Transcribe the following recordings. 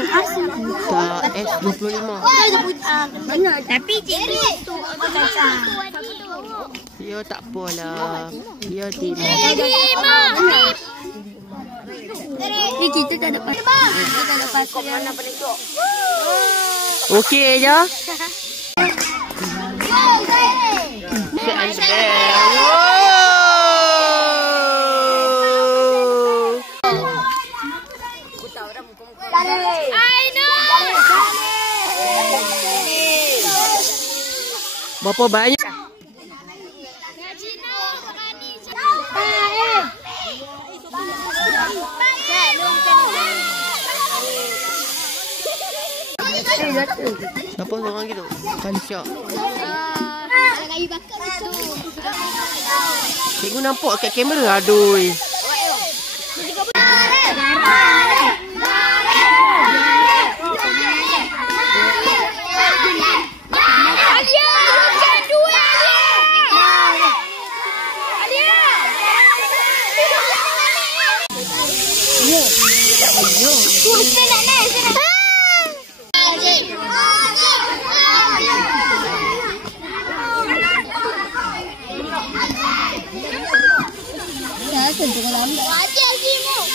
Tak, S25. Mana? Tapi cikgu tu kacang. Ya tak apalah. Ya tidak. Ni kita tak dapat. Kita tak dapat. Kau mana penentu? Okey je. Set and the bell. Berapa banyak? Siapa seorang gitu? Kansyak. Cikgu nampak kat kamera. Aduh.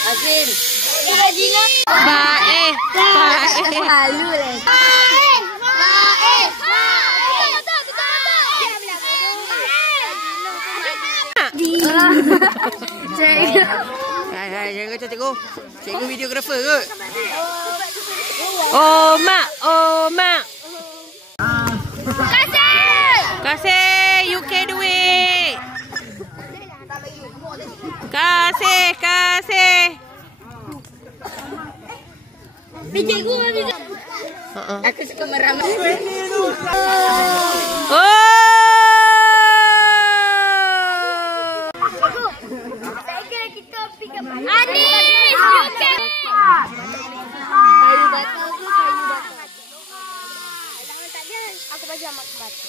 Azin. Baik. Malu lah. Hai, jangan kacau cikgu. Cikgu videographer kot. Oh, mak. Kasih, you can do it. Kasih. Cikgu, aku suka meramai. Oh! Anis, you can. Kayu batu. Aku baca mak batu.